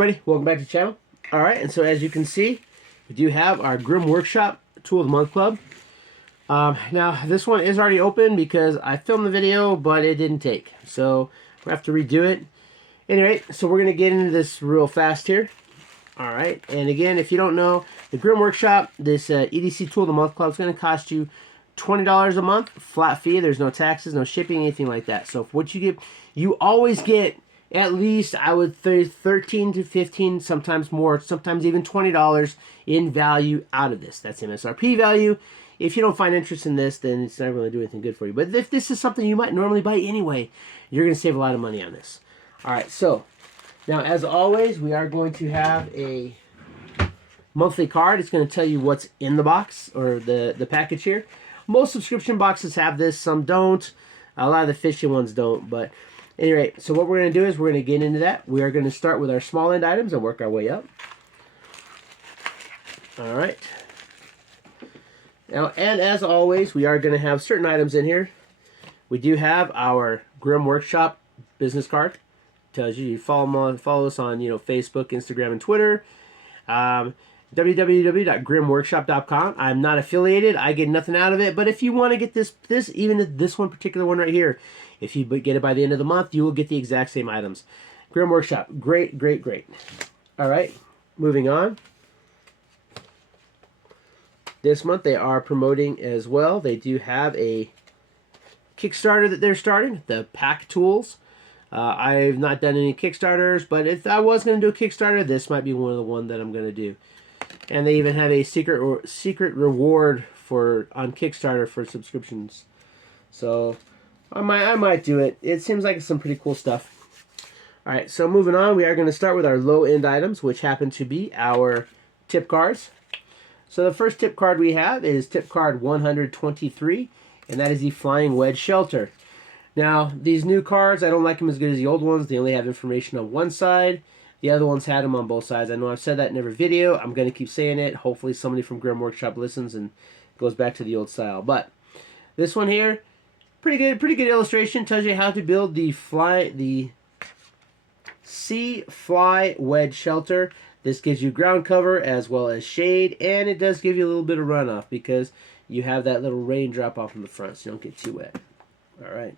everybody, welcome back to the channel. Alright, and so as you can see, we do have our Grimm Workshop Tool of the Month Club. Now, this one is already open because I filmed the video, but it didn't take. So, we have to redo it. Anyway, so we're going to get into this real fast here. Alright, and again, if you don't know, the Grimm Workshop, this EDC Tool of the Month Club is going to cost you $20 a month, flat fee. There's no taxes, no shipping, anything like that. So, what you get, you always get at least, I would say, 13 to 15, sometimes more, sometimes even $20 in value out of this. That's MSRP value. If you don't find interest in this, then it's not going to do anything good for you. But if this is something you might normally buy anyway, you're going to save a lot of money on this. All right, so now as always, we are going to have a monthly card. It's going to tell you what's in the box or the package here. Most subscription boxes have this, some don't. A lot of the fishy ones don't, but anyway, so what we're going to do is we're going to get into that. We are going to start with our small end items and work our way up. All right. Now, and as always, we are going to have certain items in here. We do have our Grimm Workshop business card. Tells you follow us on Facebook, Instagram, and Twitter. www.grimmworkshop.com. I'm not affiliated. I get nothing out of it. But if you want to get this even this one particular one right here, if you get it by the end of the month, you will get the exact same items. Grimm Workshop. Great, great, great. All right, moving on. This month they are promoting as well. They do have a Kickstarter that they're starting, the Pack Tools. I've not done any Kickstarters, but if I was going to do a Kickstarter, this might be one of the ones that I'm going to do. And they even have a secret reward on Kickstarter for subscriptions. So I might do it. It seems like it's some pretty cool stuff. All right, so moving on, we are going to start with our low-end items, which happen to be our tip cards. So the first tip card we have is tip card 123, and that is the Flying Wedge Shelter. Now, these new cards, I don't like them as good as the old ones. They only have information on one side. The other ones had them on both sides. I know I've said that in every video. I'm going to keep saying it. Hopefully somebody from Grimm Workshop listens and goes back to the old style. But this one here, pretty good illustration. Tells you how to build the Sea Fly Wedge Shelter. This gives you ground cover as well as shade, and it does give you a little bit of runoff because you have that little raindrop off in the front so you don't get too wet. All right.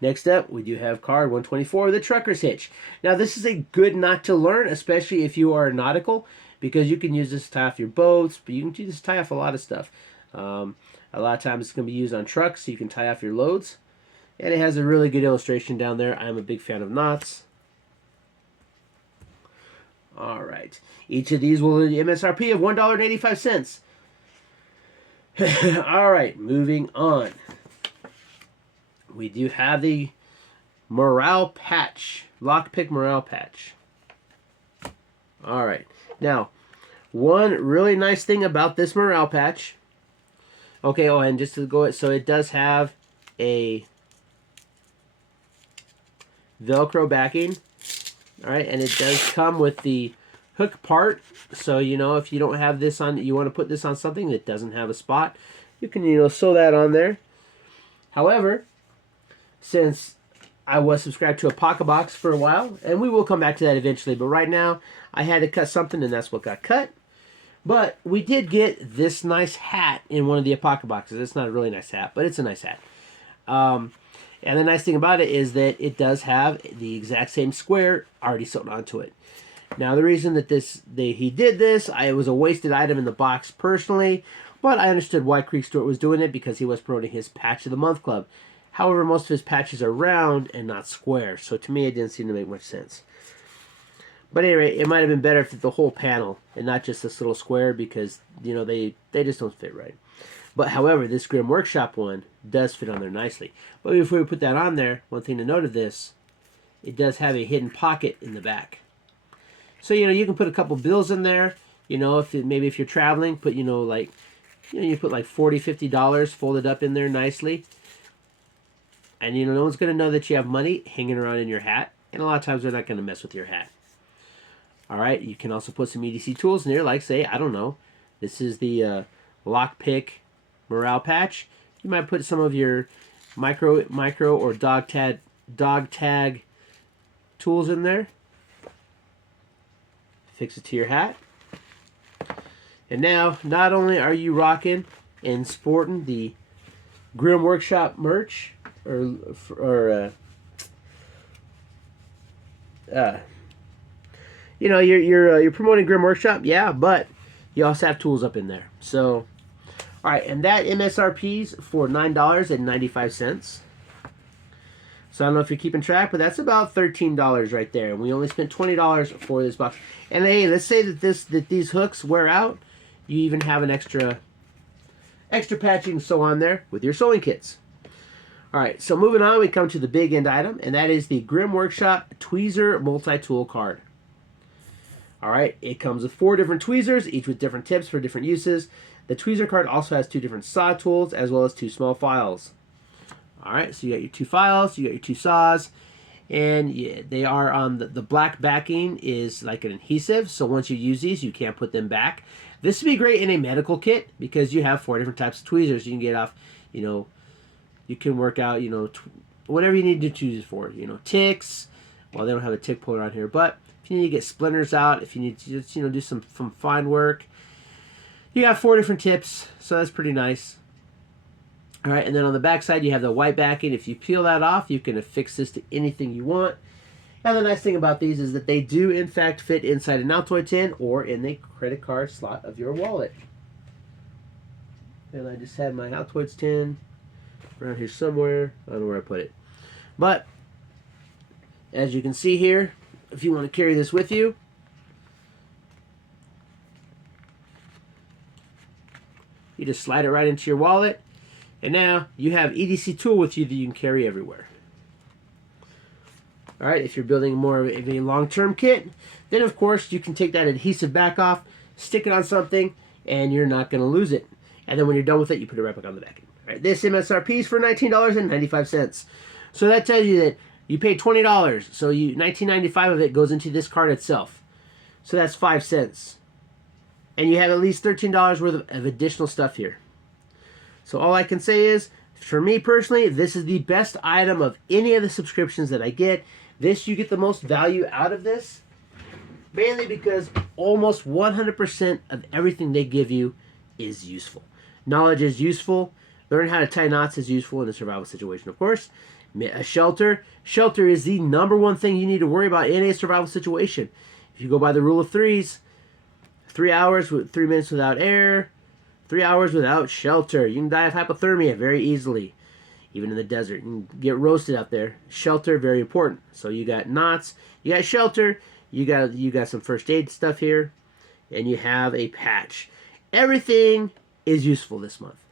Next up, we do have card 124, the Trucker's Hitch. Now, this is a good knot to learn, especially if you are nautical, because you can use this to tie off your boats, but you can use this to tie off a lot of stuff. A lot of times it's going to be used on trucks, so you can tie off your loads. And it has a really good illustration down there. I'm a big fan of knots. All right. Each of these will have the MSRP of $1.85. All right, moving on. We do have the Morale Patch, Lockpick Morale Patch. All right. Now, one really nice thing about this Morale Patch. Okay, oh, and just to go, so it does have a Velcro backing. All right, and it does come with the hook part. So, if you don't have this on, you want to put this on something that doesn't have a spot, you can, sew that on there. However, since I was subscribed to a Pocket Box for a while, and we will come back to that eventually, but right now I had to cut something, and that's what got cut. But we did get this nice hat in one of the Pocket Boxes. It's not a really nice hat, but it's a nice hat. And the nice thing about it is that it does have the exact same square already sewn onto it. Now, the reason that he did this, it was a wasted item in the box personally, but I understood why Creek Stewart was doing it because he was promoting his Patch of the Month Club. However, most of his patches are round and not square, so to me it didn't seem to make much sense. But anyway, it might have been better if it's the whole panel and not just this little square because, they just don't fit right. But however, this Grimm Workshop one does fit on there nicely. But before we put that on there, one thing to note of this, it does have a hidden pocket in the back. So, you can put a couple bills in there. Maybe if you're traveling, put, you put like $40, $50 folded up in there nicely. And, no one's going to know that you have money hanging around in your hat. And a lot of times they're not going to mess with your hat. All right, you can also put some EDC tools in there, like, say, I don't know. This is the Lockpick Morale Patch. You might put some of your micro or dog tag tools in there. Fix it to your hat. And now, not only are you rocking and sporting the Grim Workshop merch, you're promoting Grim Workshop, yeah, but you also have tools up in there. So, all right, and that MSRP's for $9.95. So I don't know if you're keeping track, but that's about $13 right there. And we only spent $20 for this box. And hey, let's say that these hooks wear out, you even have an extra patch you can sew on there with your sewing kits. All right, so moving on, we come to the big end item, and that is the Grim Workshop Tweezer Multi-Tool Card. All right, it comes with 4 different tweezers, each with different tips for different uses. The tweezer card also has 2 different saw tools, as well as 2 small files. All right, so you got your 2 files, you got your 2 saws, and yeah, they are on the black backing is like an adhesive, so once you use these, you can't put them back. This would be great in a medical kit because you have 4 different types of tweezers. You can get off, you can work out, whatever you need to choose for. Ticks. Well, they don't have a tick puller on here, but if you need to get splinters out, if you need to just, do some fine work, you got 4 different tips, so that's pretty nice. All right, and then on the back side, you have the white backing. If you peel that off, you can affix this to anything you want. And the nice thing about these is that they do, in fact, fit inside an Altoid tin or in the credit card slot of your wallet. And I just had my Altoids tin around here somewhere. I don't know where I put it. But, as you can see here, if you want to carry this with you, you just slide it right into your wallet. And now you have EDC tool with you that you can carry everywhere. All right, if you're building more of a long-term kit, then of course you can take that adhesive back off, stick it on something, and you're not going to lose it. And then when you're done with it, you put it right back on the back end. All right, this MSRP is for $19.95. So that tells you that you paid $20, so $19.95 of it goes into this card itself. So that's 5 cents. And you have at least $13 worth of additional stuff here. So all I can say is, for me personally, this is the best item of any of the subscriptions that I get. You get the most value out of this, mainly because almost 100% of everything they give you is useful. Knowledge is useful. Learn how to tie knots is useful in a survival situation, of course. A shelter. Shelter is the #1 thing you need to worry about in a survival situation. If you go by the rule of threes, 3 hours with 3 minutes without air, 3 hours without shelter. You can die of hypothermia very easily, even in the desert. You can get roasted out there. Shelter, very important. So you got knots, you got shelter, you got some first aid stuff here, and you have a patch. Everything is useful this month.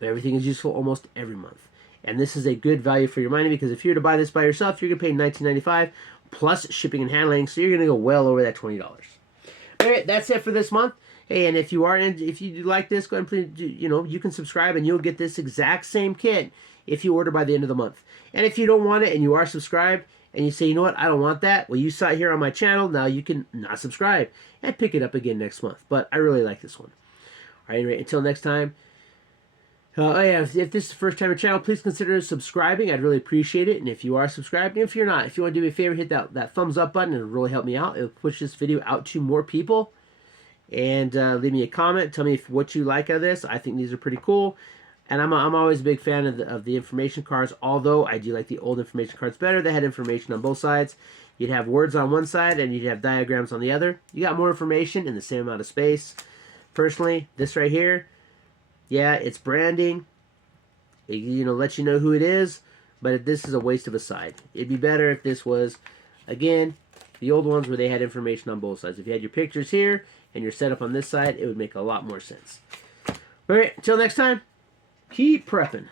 Everything is useful almost every month. And this is a good value for your money because if you were to buy this by yourself, you're going to pay $19.95 plus shipping and handling, so you're going to go well over that $20. All right, that's it for this month. Hey, and if you like this, go ahead and please, you can subscribe and you'll get this exact same kit if you order by the end of the month. And if you don't want it and you are subscribed and you say, you know what, I don't want that, well, you saw it here on my channel, now you can not subscribe and pick it up again next month. But I really like this one. All right, anyway, until next time. If this is the first time on the channel, please consider subscribing. I'd really appreciate it. And if you are subscribed, and if you're not, if you want to do me a favor, hit that thumbs up button. It'll really help me out. It'll push this video out to more people. And leave me a comment. Tell me what you like out of this. I think these are pretty cool. And I'm always a big fan of the information cards, although I do like the old information cards better. They had information on both sides. You'd have words on one side and you'd have diagrams on the other. You got more information in the same amount of space. Personally, this right here, yeah, it's branding. It, lets you know who it is, but this is a waste of a side. It'd be better if this was, again, the old ones where they had information on both sides. If you had your pictures here and your setup on this side, it would make a lot more sense. All right, until next time, keep prepping.